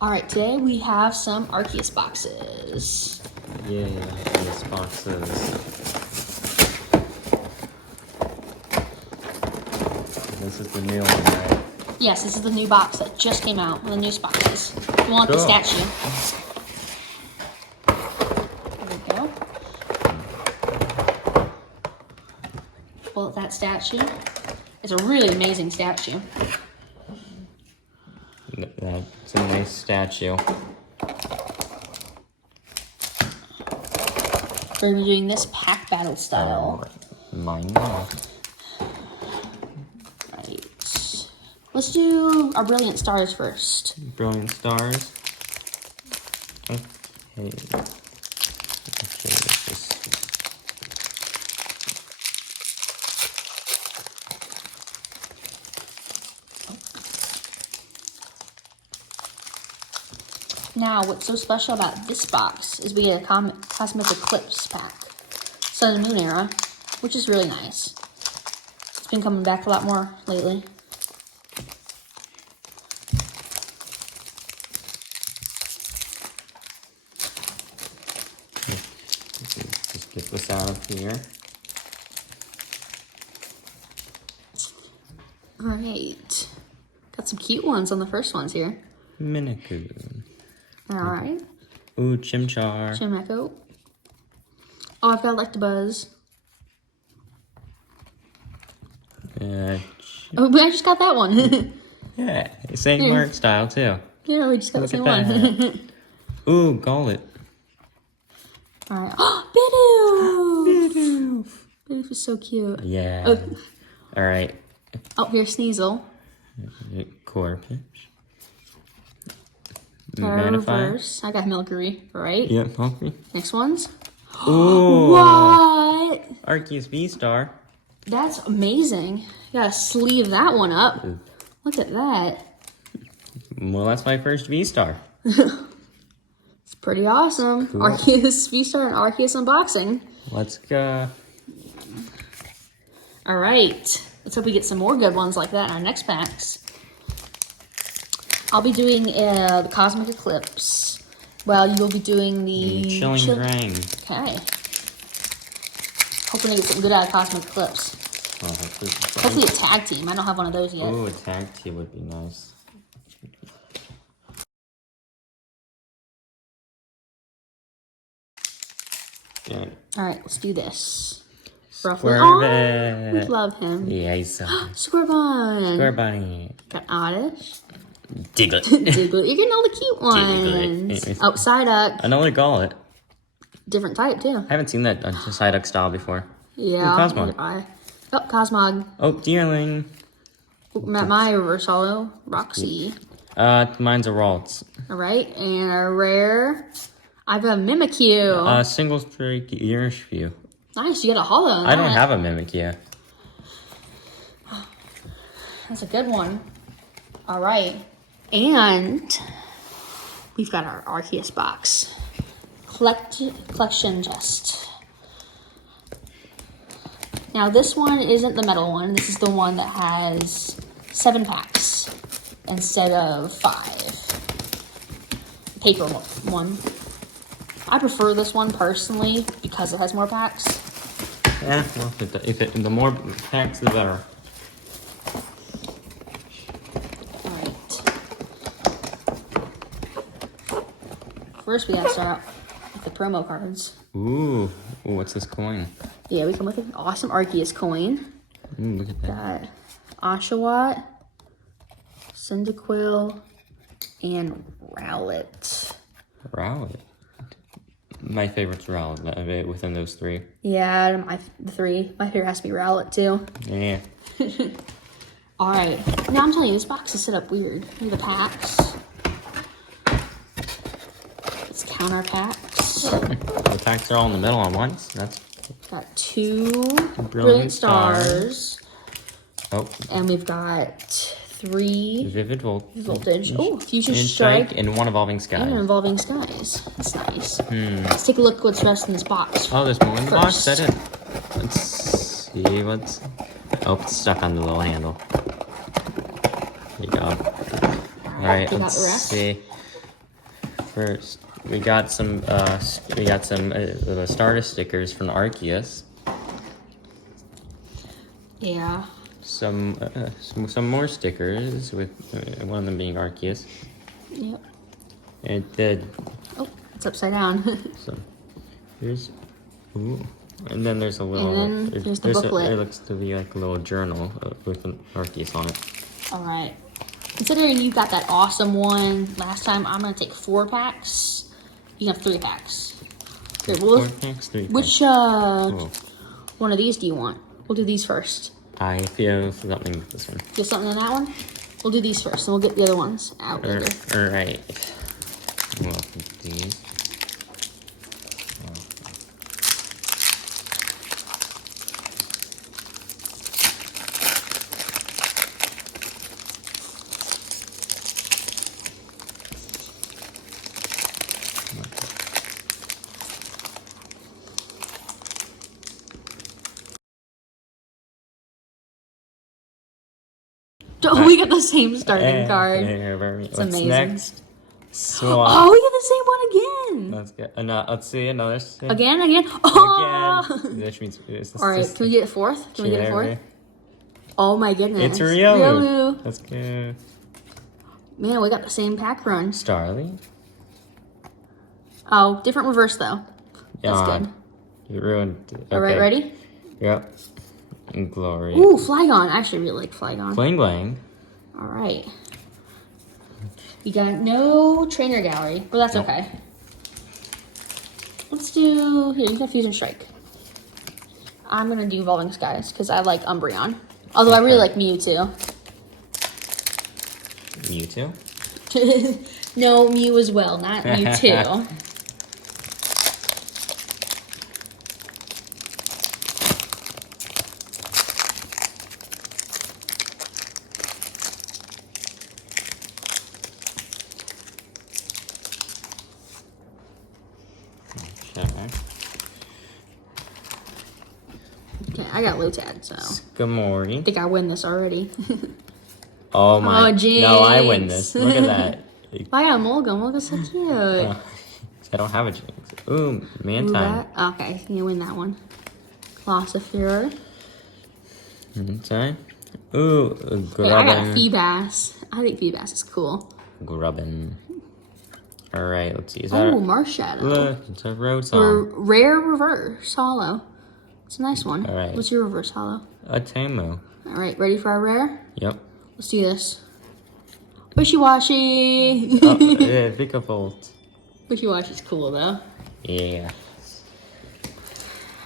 All right, today we have some Archeus boxes. Yeah, these boxes. This is the new one, right? Yes, this is the new box that just came out, one of the newest boxes. You want the statue? There we go. Pull out that statue. It's a really amazing statue. That's a nice statue. We're doing this pack battle style. Mine. Right. Let's do our brilliant stars first. Brilliant stars. Okay. Now, what's so special about this box is we get a Cosmic Eclipse pack. Sun and Moon era, which is really nice. It's been coming back a lot more lately. Just get this out of here. Alright. Got some cute ones on the first ones here. Minicoon. Alright. Ooh, Chimchar. Chimecho. Oh, I've got Electabuzz. Oh, but I just got that one. Yeah, same art style too. Yeah, we just got the same one. Ooh, Gullet. Alright. Oh, Bidoof! Bidoof. Bidoof is so cute. Yeah. Oh. Alright. Oh, here's Sneasel. Corpus. Reverse. I got Milcery, right? Yep, Milcery. Next ones. Ooh. What? Arceus V star. That's amazing. You gotta sleeve that one up. Look at that. Well, that's my first V star. It's pretty awesome. Cool. Arceus V star and Arceus unboxing. Let's go. All right. Let's hope we get some more good ones like that in our next packs. I'll be doing the Cosmic Eclipse. Well, you will be doing the Chilling Drain. Okay. Hoping to get something good out of Cosmic Eclipse. Oh, hopefully a tag team. I don't have one of those yet. Oh, a tag team would be nice. Good. All right, let's do this. Squirtle. Oh, we love him. Yeah, he's so good. Scorbunny. Scorbunny. Got Oddish. Diglett. Diglett. You're getting all the cute ones. Diglett. Oh, Psyduck. Another Gullet. Different type, too. I haven't seen that Psyduck style before. Yeah. Ooh, Cosmog. Oh, Cosmog. Oh, Deerling. My reverse holo. Roxy. Mine's a Ralts. All right, and a rare. I've got a Mimikyu. Single Strike Earish View. Nice, you got a holo. I don't have a Mimikyu. That's a good one. All right, and we've got our Arceus box. Collection chest. Now this one isn't the metal one. This is the one that has 7 packs instead of 5. Paper one. I prefer this one personally because it has more packs. Yeah, well, the more packs, the better. All right. First, we gotta start out with the promo cards. Ooh, what's this coin? Yeah, we come with an awesome Arceus coin. Look at that. Got Oshawott, Cyndaquil, and Rowlet. Rowlet. My favorite's Rowlet within those 3. Yeah, the 3. My favorite has to be Rowlet too. Yeah. All right. Now I'm telling you, this box is set up weird. Look at the packs. Let's count our packs. The packs are all in the middle on once. That's got 2 Brilliant Stars. Oh. And we've got 3 Vivid Voltage. Oh, Future Strike. And 1 Evolving Skies. And Evolving Skies. That's nice. Let's take a look at what's rest in this box. Oh, there's more in the box? Is that it? Let's see what's... Oh, it's stuck on the little handle. There you go. Alright, let's see. first, we got some little starter stickers from Archeus. Yeah. Some more stickers with one of them being Arceus. Yep. And then Oh, it's upside down. so here's and then there's a little. And then here's the booklet. It looks to be like a little journal with an Arceus on it. All right. Considering you got that awesome one last time, I'm gonna take 4 packs. You have 3 packs. Here, 4 packs, 3 which packs. one of these do you want? We'll do these first. I feel something with this one. Feel something in that one? We'll do these first, and we'll get the other ones out later. All right. We'll open these. Oh, we got the same starting card. It's amazing. Next? Swap. Oh, we get the same one again. Let's get let's see another. Again. Oh. Again. Which means All right. Can we get a 4th? Can we get a 4th? Oh my goodness. It's Riolu. Riolu. Let's go. Man, we got the same pack run. Starly. Oh, different reverse though. That's good. You ruined. Okay. All right, ready? Yep. And Glory. Ooh, Flygon. I actually really like Flygon. Bling Bling. All right. We got no trainer gallery, but that's okay. Let's do here. You got Fusion Strike. I'm gonna do Evolving Skies because I like Umbreon. Although I really like Mewtwo. Mewtwo. No, Mew as well, not Mewtwo. Okay, I got Lotad, so Skamori. I think I win this already. Oh my! Oh, Jinx. No, I win this. Look at that. I got Mulga. Mulga's so cute. I don't have a Jinx. Ooh, Mantine. Okay, you win that one. Glossifera. Mantine. Ooh, Grubbin. Wait, I got Feebas. I think Feebas is cool. Grubbin. Alright, let's see. Is that Marshadow. Look, it's a road Or song. rare reverse hollow. It's a nice one. All right. What's your reverse hollow? A Tamu. All right, ready for our rare? Yep. Let's do this. Wishy-washy. Oh, yeah, Vikavolt. Wishy-washy's cool though. Yeah.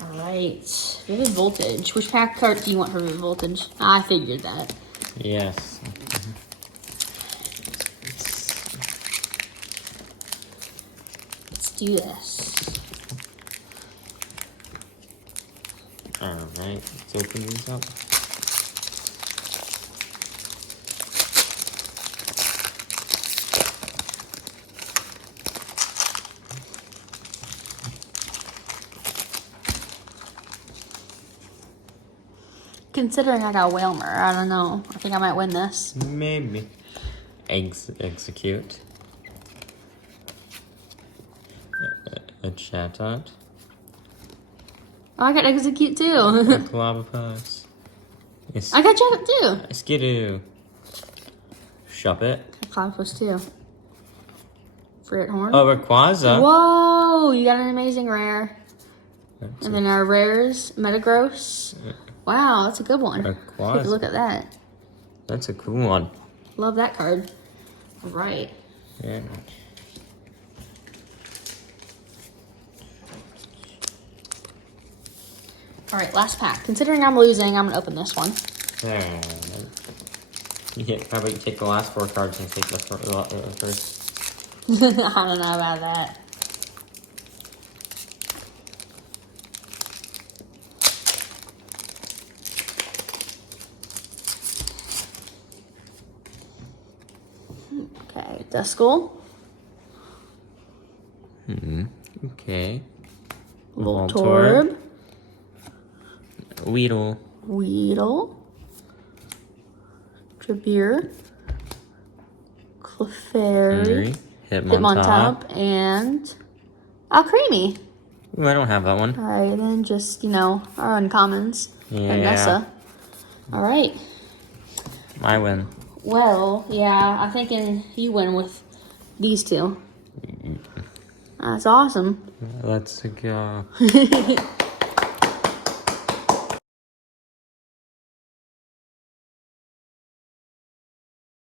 All right, Vivid Voltage. Which pack card do you want for Vivid Voltage? I figured that. Yes. Let's do this. Alright, let's open these up. Considering I got Whalmer, I don't know. I think I might win this. Maybe. Execute. A Chatot. Oh, I got Execute A too. Clobbopus. I got Chatot too. A Skidoo. Shuppet. Cloudpuss too. Frit Horn. Oh, Rayquaza. Whoa, you got an amazing rare. That's And then our rares, Metagross. Wow, that's a good one. Rayquaza. Take a look at that. That's a cool one. Love that card. All right. Yeah. All right, last pack. Considering I'm losing, I'm gonna open this one. Yeah, how about you take the last 4 cards and take the first? I don't know about that. Okay, Duskull. Okay. Voltorb. Weedle. Weedle. Tribure. Clefairy. Hitmontop. and Alcremie. Ooh, I don't have that one. Alright, then just, our uncommons. Yeah. And Nessa. Alright. My win. Well, yeah, I'm thinking you win with these two. That's awesome. Let's go.